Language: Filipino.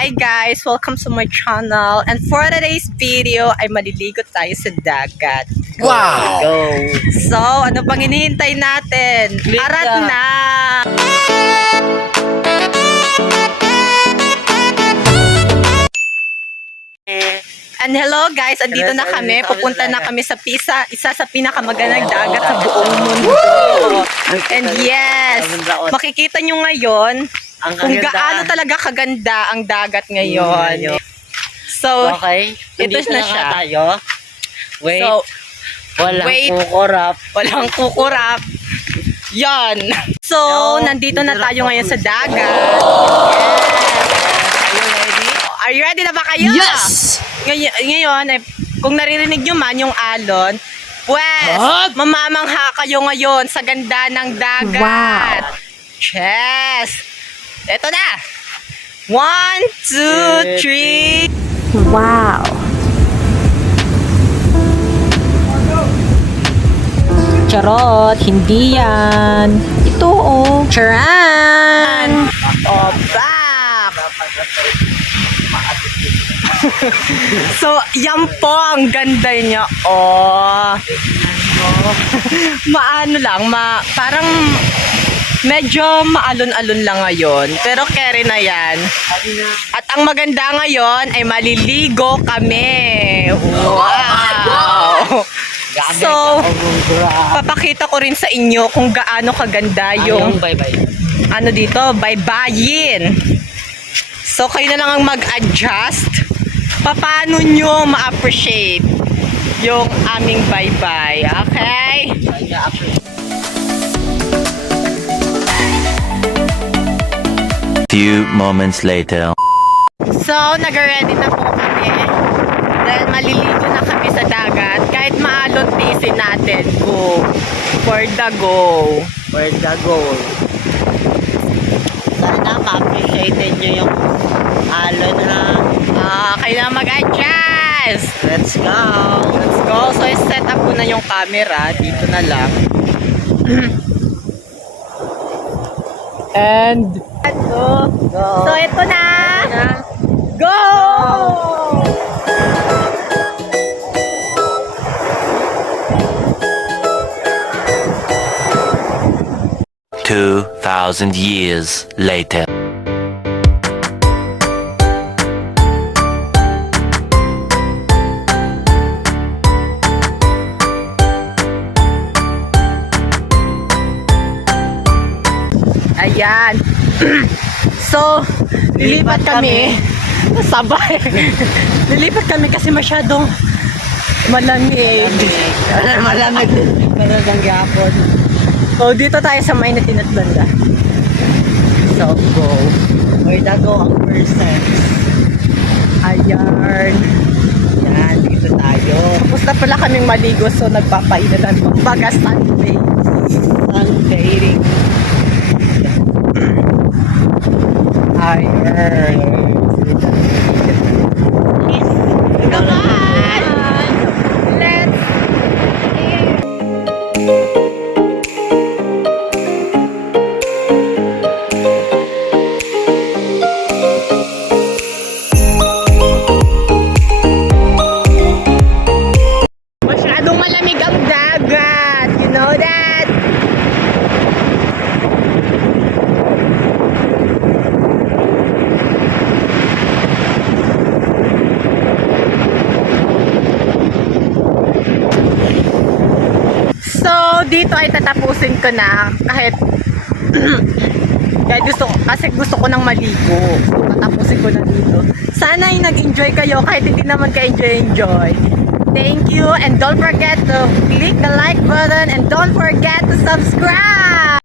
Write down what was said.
Hi guys! Welcome to my channel. And for today's video ay maliligo tayo sa dagat. Wow! Go! So, ano pang hinihintay natin? Arat na! And hello guys, andito na kami. Pupunta na kami sa isa sa pinakamagandang dagat sa buong mundo. And yes, makikita nyo ngayon kung gaano talaga kaganda ang dagat ngayon. So, Okay, ito na siya. Tayo. Wait, So, walang kukurap. walang kukurap. Yan. So, nandito na tayo ngayon sa dagat. Yes. Are you ready na ba kayo? Yes! Ngayon, kung naririnig nyo man yung alon, pues, What? mamamangha kayo ngayon sa ganda ng dagat. Wow. Yes! Ito na! 1, 2, 3. Wow. Charot, hindi yan. Ito oh. Charan! Oh, back! So, yan po ang ganda niya. Oh. Maano lang, parang medyo maalon-alon lang ngayon. Pero carry na yan. At ang maganda ngayon ay maliligo kami. Wow! So, papakita ko rin sa inyo kung gaano kaganda yung bye-bye. ano dito, baybayin. So, kayo na lang ang mag-adjust. Paano nyo ma-appreciate yung aming baybay. Okay? Few moments later. So, nag-ready na po kami. Dahil maliligo na kami sa dagat. Kahit maalon, tiisin natin. Go. For the go. Where's the goal? Sana ma-appreciate nyo yung alon ha. Kayo na mag-adjust. Let's go! Let's go. So, set up ko na yung camera. Dito na lang. And, Go! so ito na. Go! 2,000 years later. Ayan. So, lilipat kami. Sabay. Lilipat kami kasi masyadong malamig. Malamig. Meron ng gapon. So, dito tayo sa mainitin at banda. So, go. Where's the go ang person? Ayan. Yan, dito tayo. Tapos na pala kaming maligo, so nagpapainalan. Baga sunbathe. Sunbathing. Ayan. Come on! Let's masyadong malamig ang dagat. You know that? So, dito ay tatapusin ko na kahit kasi gusto ko nang maligo. So, tatapusin ko na dito. Sana ay nag-enjoy kayo kahit hindi naman ka-enjoy. Thank you and don't forget to click the like button and don't forget to subscribe!